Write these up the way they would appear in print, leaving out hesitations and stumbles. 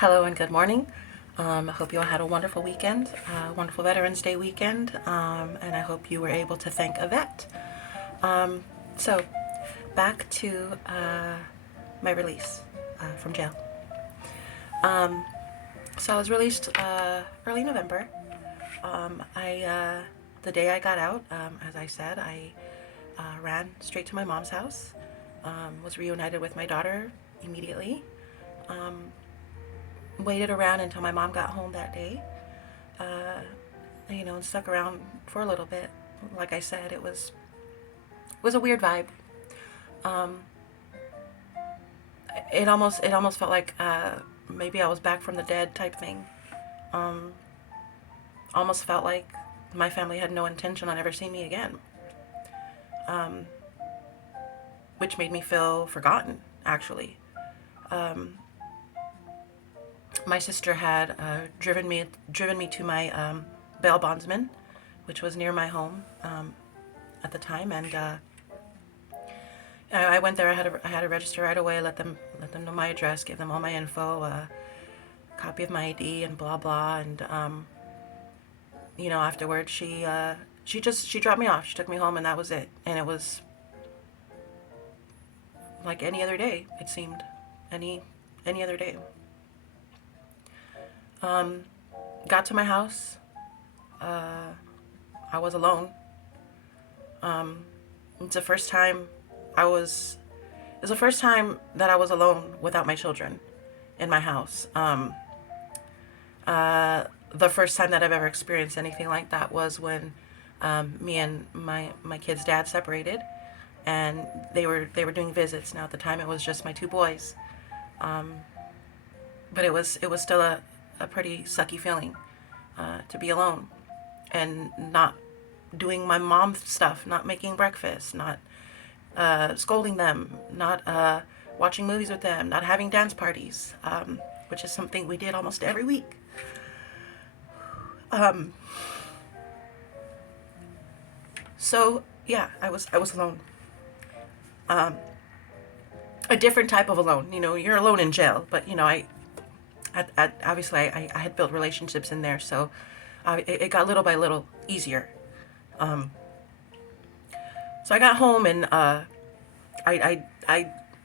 Hello and good morning. I hope you all had a wonderful weekend, wonderful Veterans Day weekend, and I hope you were able to thank a vet. So, back to my release from jail. So I was released early November. The day I got out, as I said, I ran straight to my mom's house. Was reunited with my daughter immediately. Waited around until my mom got home that day. And stuck around for a little bit. Like I said, it was a weird vibe. Um, it almost felt like maybe I was back from the dead type thing. Um, Almost felt like my family had no intention on ever seeing me again, um, which made me feel forgotten. Actually, um, my sister had driven me to my bail bondsman, which was near my home at the time, and I went there. I had to register right away. Let them know my address, give them all my info, copy of my ID, and blah blah. And afterwards she dropped me off. She took me home, and that was it. And it was like any other day. It seemed any other day. Um, Got to my house. Uh, I was alone. Um, it's the first time I was. It's the first time that I was alone without my children in my house. The first time that I've ever experienced anything like that was when me and my kid's dad separated, and they were doing visits. Now at the time it was just my two boys, um, but it was still a pretty sucky feeling to be alone and not doing my mom stuff, not making breakfast, not scolding them, not watching movies with them, not having dance parties, which is something we did almost every week. Um, so yeah, I was alone. Um, a different type of alone. You're alone in jail, but obviously I had built relationships in there, so it got little by little easier. Um, so I got home, and I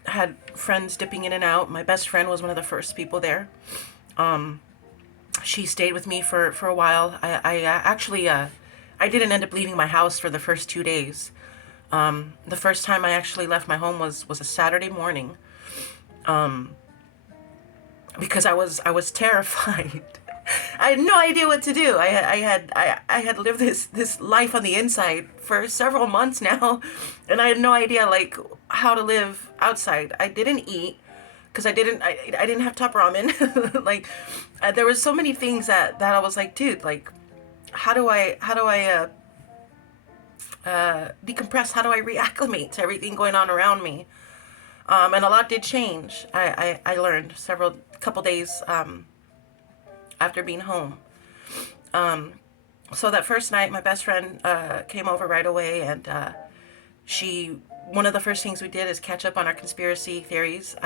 had friends dipping in and out. My best friend was one of the first people there. Um, she stayed with me for a while. I actually I didn't end up leaving my house for the first 2 days. The first time I actually left my home was a Saturday morning, um, because I was terrified. I had no idea what to do. I had lived this life on the inside for several months now, and I had no idea like how to live outside. I didn't eat because I didn't have top ramen. Like there was so many things that I was like, dude, like how do I decompress? How do I reacclimate to everything going on around me? And a lot did change. I learned several couple days after being home. Um, so that first night, my best friend came over right away, and she one of the first things we did is catch up on our conspiracy theories.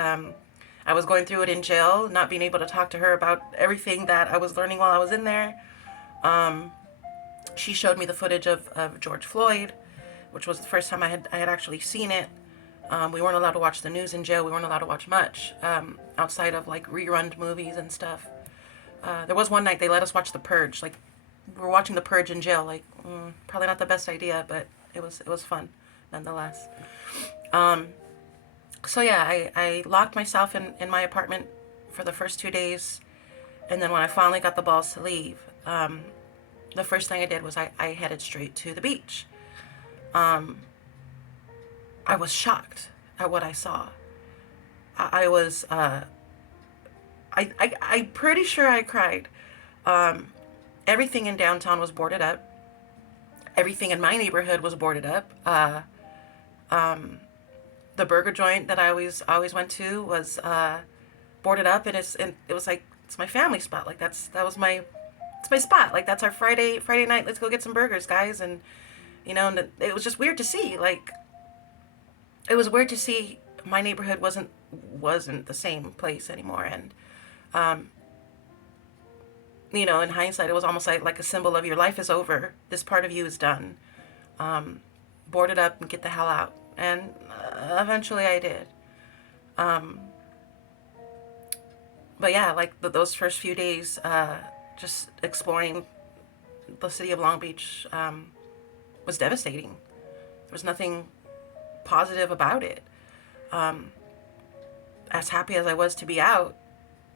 I was going through it in jail, not being able to talk to her about everything that I was learning while I was in there. Um, she showed me the footage of George Floyd, which was the first time I had actually seen it. We weren't allowed to watch the news in jail. We weren't allowed to watch much outside of like rerun movies and stuff. There was one night they let us watch The Purge. Like we were watching The Purge in jail. Like probably not the best idea, but it was fun nonetheless. Um, so yeah, I locked myself in my apartment for the first 2 days, and then when I finally got the balls to leave, the first thing I did was I headed straight to the beach. Um, I was shocked at what I saw. I was I'm pretty sure I cried. Um, Everything in downtown was boarded up. Everything in my neighborhood was boarded up. Um, the burger joint that I always went to was boarded up, and it was like it's my family spot. Like that was my it's my spot. Like that's our Friday night. Let's go get some burgers, guys. And and it was just weird to see. Like it was weird to see my neighborhood wasn't the same place anymore. And in hindsight, it was almost like a symbol of your life is over. This part of you is done. Board it up and get the hell out. And eventually I did. But yeah, like those first few days, just exploring the city of Long Beach was devastating. There was nothing positive about it. As happy as I was to be out,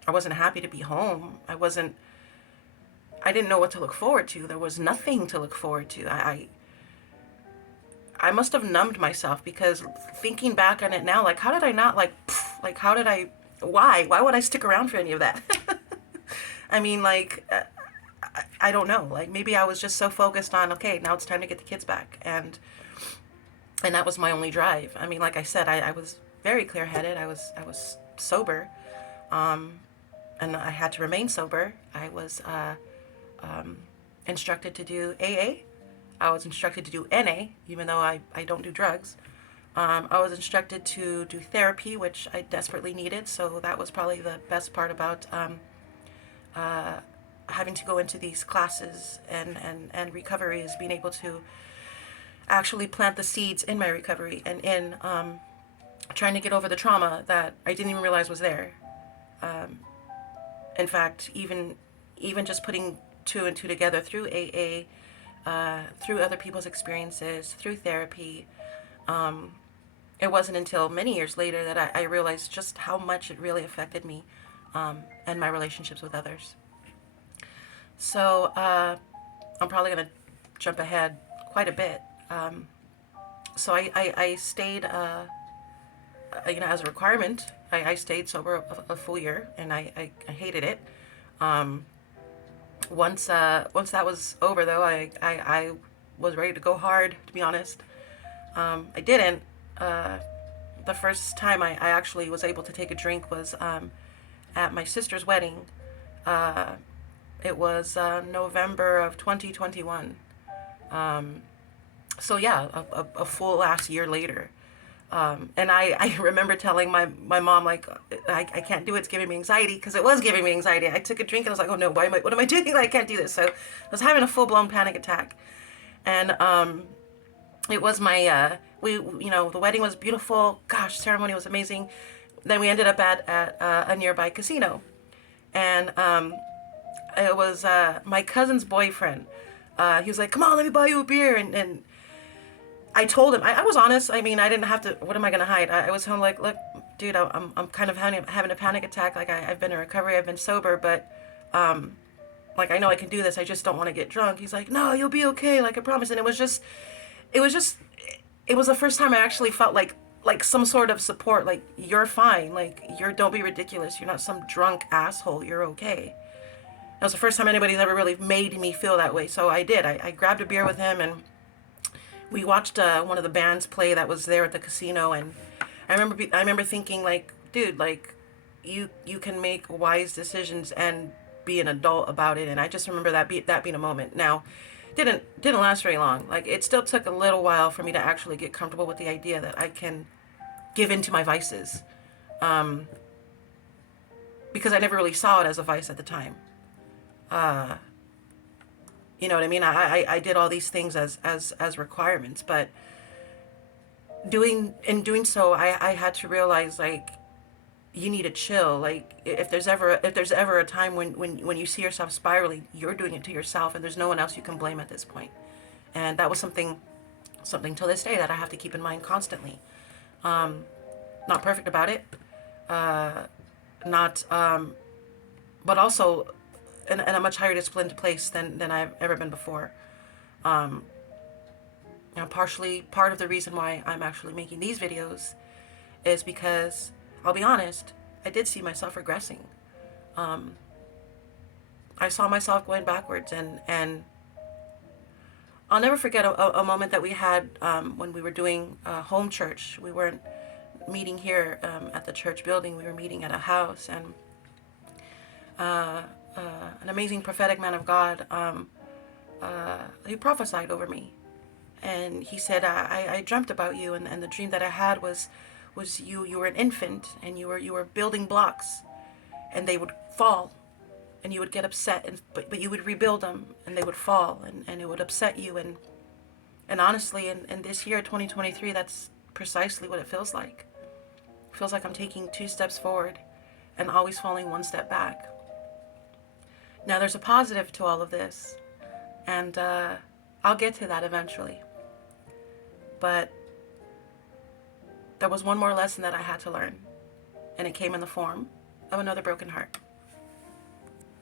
I wasn't happy to be home. I didn't know what to look forward to. There was nothing to look forward to. I must have numbed myself, because thinking back on it now, like, how did I not, how did why would I stick around for any of that? I mean, I don't know. Like, maybe I was just so focused on, okay, now it's time to get the kids back. And that was my only drive. I mean, like I said, I was very clear-headed. I was sober. And I had to remain sober. I was instructed to do AA. I was instructed to do NA, even though I don't do drugs. I was instructed to do therapy, which I desperately needed. So that was probably the best part about having to go into these classes and recovery, is being able to actually plant the seeds in my recovery and in trying to get over the trauma that I didn't even realize was there. In fact, even just putting two and two together through AA, through other people's experiences, through therapy, it wasn't until many years later that I realized just how much it really affected me and my relationships with others. So I'm probably going to jump ahead quite a bit. So I stayed, as a requirement, I stayed sober a full year, and I hated it. Once that was over, though, I was ready to go hard, to be honest. I didn't. The first time I actually was able to take a drink was at my sister's wedding. It was November of 2021. So yeah, a full last year later. And I remember telling my mom, like, I can't do it, it's giving me anxiety, because it was giving me anxiety. I took a drink and I was like, oh no, what am I doing? I can't do this. So I was having a full-blown panic attack. And it was my, the wedding was beautiful. Gosh, ceremony was amazing. Then we ended up at a nearby casino. And it was my cousin's boyfriend. He was like, come on, let me buy you a beer. And I told him, I was honest. I mean, I didn't have to, what am I going to hide? I was home like, look, dude, I'm kind of having a panic attack. Like, I've been in recovery, I've been sober, but, like, I know I can do this. I just don't want to get drunk. He's like, no, you'll be okay. Like, I promise. And it was the first time I actually felt like some sort of support. Like, you're fine. Like, don't be ridiculous. You're not some drunk asshole. You're okay. That was the first time anybody's ever really made me feel that way. So I did. I grabbed a beer with him, and we watched one of the bands play that was there at the casino. And I remember thinking, like, dude, like, you can make wise decisions and be an adult about it. And I just remember that being a moment. Now, didn't last very long. Like, it still took a little while for me to actually get comfortable with the idea that I can give in to my vices, because I never really saw it as a vice at the time. You know what I mean? I did all these things as requirements, but doing so, I had to realize, like, you need to chill. Like, if there's ever a time when you see yourself spiraling, you're doing it to yourself, and there's no one else you can blame at this point. And that was something to this day that I have to keep in mind constantly. Not perfect about it, but also in a much higher disciplined place than I've ever been before. Partially, part of the reason why I'm actually making these videos is because, I'll be honest, I did see myself regressing. I saw myself going backwards, and I'll never forget a moment that we had when we were doing home church. We weren't meeting here at the church building. We were meeting at a house, and an amazing prophetic man of God, he prophesied over me. And he said, I dreamt about you, and the dream that I had was you were an infant, and you were building blocks, and they would fall, and you would get upset, but you would rebuild them, and they would fall, and it would upset you. And honestly, in this year, 2023, that's precisely what it feels like. It feels like I'm taking 2 steps forward and always falling 1 step back. Now, there's a positive to all of this, and I'll get to that eventually. But there was one more lesson that I had to learn, and it came in the form of another broken heart.